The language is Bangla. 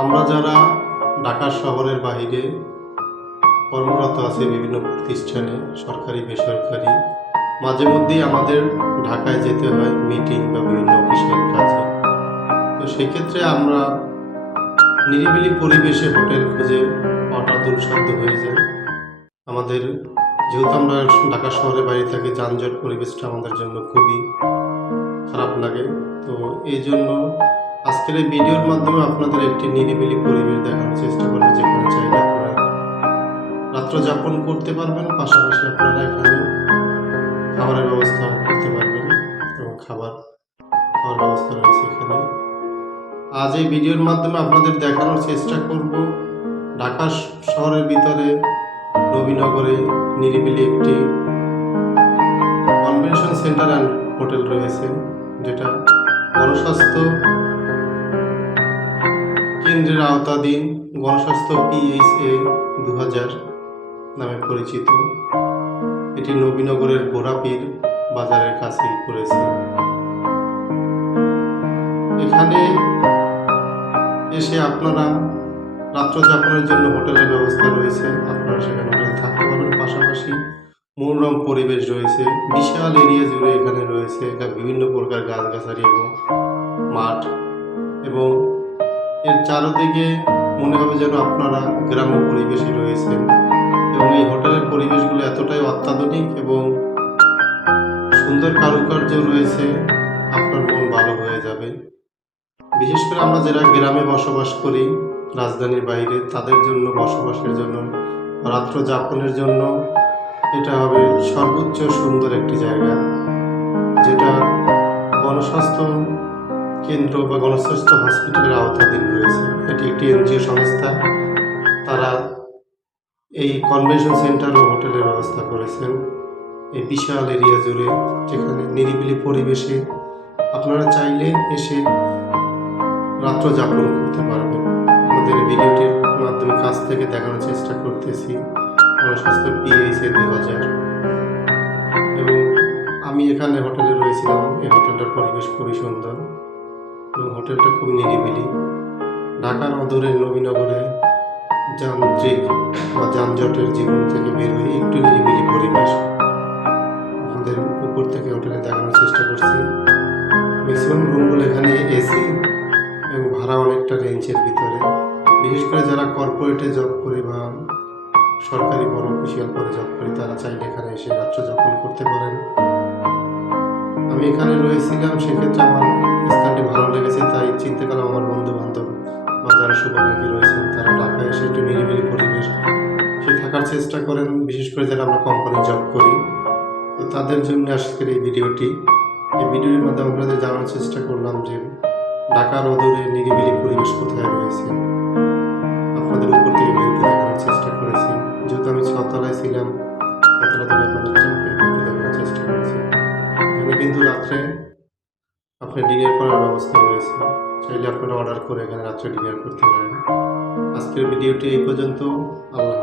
আমরা যারা ঢাকা শহরের বাইরে কর্মরত আছে বিভিন্ন প্রতিষ্ঠানে, সরকারি, বেসরকারি, মাঝে মধ্যেই আমাদের ঢাকায় যেতে হয় মিটিং বা বিভিন্ন অফিসের কাজে। তো সেক্ষেত্রে আমরা নিরিবিলি পরিবেশে হোটেল খুঁজে পাওয়াটা দুঃসাধ্য হয়ে যায়। আমাদের যেহেতু আমরা ঢাকা শহরের বাইরে থাকি, যানজট পরিবেশটা আমাদের জন্য খুবই খারাপ লাগে। তো এই জন্য আজকের এই ভিডিওর মাধ্যমে আপনাদের একটি নিরিবিলি পরিবেশ দেখানোর চেষ্টা করব যেখানে চাইলে আপনারা রাত্র যাপন করতে পারবেন, পাশাপাশি আপনারা এখানে খাবারের ব্যবস্থা করতে পারবেন এবং খাবার খাওয়ার ব্যবস্থা রয়েছে এখানে। আজ এই ভিডিওর মাধ্যমে আপনাদের দেখানোর চেষ্টা করব ঢাকা শহরের ভিতরে নবীনগরে নিরিবিলি একটি কনভেনশন সেন্টার অ্যান্ড হোটেল রয়েছে, যেটা গণস্বাস্থ্য কেন্দ্রের আওতাধীন গণস্বাস্থ্য পিএইচএ দু হাজার নামে পরিচিত। এটি নবীনগরের গোড়াপীর বাজারের কাছেই পড়েছে। এখানে এসে আপনারা রাত্র যাপনের জন্য হোটেলের ব্যবস্থা রয়েছে। আপনারা সেখানে হোটেলে থাকতে পারবেন। পাশাপাশি মনোরম পরিবেশ রয়েছে। বিশাল এরিয়া জুড়ে এখানে রয়েছে বিভিন্ন প্রকার গাছগাছালি এবং মাঠ এবং এর চারদিকে মনে হবে যেন আপনারা গ্রাম্য পরিবেশে রয়েছেন এবং এই হোটেলের পরিবেশগুলো এতটাই অত্যাধুনিক এবং সুন্দর কারুকার্য রয়েছে, আপনার মন ভালো হয়ে যাবে। বিশেষ করে আমরা যারা গ্রামে বসবাস করি, রাজধানীর বাইরে, তাদের জন্য, বসবাসের জন্য, রাত্র যাপনের জন্য, এটা হবে সর্বোচ্চ সুন্দর একটি জায়গা, যেটা গণস্বাস্থ্য কেন্দ্র বা গণস্বাস্থ্য হসপিটালের আওতাধীন রয়েছে। এটি একটি এনজিও সংস্থা। তারা এই কনভেনশন সেন্টার ও হোটেলের ব্যবস্থা করেছেন। এই বিশাল এরিয়া জুড়ে, যেখানে নিরিবিলি পরিবেশে আপনারা চাইলে এসে রাত্র যাপন করতে পারবেন। আমাদের ভিডিওটির মাধ্যমে কাছ থেকে দেখানোর চেষ্টা করতেছি। গণস্বাস্থ্য পিএইচএ দু হাজার এবং আমি এখানে হোটেলে রয়েছিলাম। এই হোটেলটার পরিবেশ খুবই সুন্দর। এবং হোটেলটা খুব নিরিবিলি। ঢাকার অদূরে নবীনগরে যান্ত্রিক বা যানজটের জীবন থেকে বের হয়ে একটু নিরিবিলি পরিবেশ আমাদের উপর থেকে হোটেলে দেখানোর চেষ্টা করছি। ম্যাক্সিমাম রুমগুলো এখানে এসি এবং ভাড়া অনেকটা রেঞ্জের ভিতরে। বিশেষ করে যারা কর্পোরেটে জব করে বা সরকারি বড় অফিসিয়াল পদে জব করে, তারা চাইলে এখানে এসে রাত্র যাপন করতে পারেন। আমি এখানে রয়েছিলাম, সেক্ষেত্রে আমার স্থানটি ভালো লেগেছে, তাই চিন্তা করলাম আমার বন্ধু বান্ধব বা যারা শুভাকাঙ্ক্ষী রয়েছেন, তারা ঢাকায় এসে একটু নিরিবিলি পরিবেশ, সে থাকার চেষ্টা করেন। বিশেষ করে যারা আমরা কোম্পানি জব করি, তো তাদের জন্য আজকের এই ভিডিওটি। এই ভিডিওর মাধ্যমে আপনাদের জানার চেষ্টা করলাম যে ঢাকার অদূরে নিরিবিলি পরিবেশ কোথায় রয়েছে। আপনাদের উপর থেকে ভিডিওটি দেখানোর চেষ্টা করেছি। যেহেতু আমি ছতলায় ছিলাম ছতলা থেকে আপনাদের ভিডিও দেখানোর চেষ্টা করেছি। এখানে কিন্তু রাত্রে আপনি ডিনার করার ব্যবস্থা রয়েছে। চাইলে আপনারা অর্ডার করে এখানে রাত্রে ডিনার করতে পারেন। আজকের ভিডিওটি এই পর্যন্ত। আল্লাহ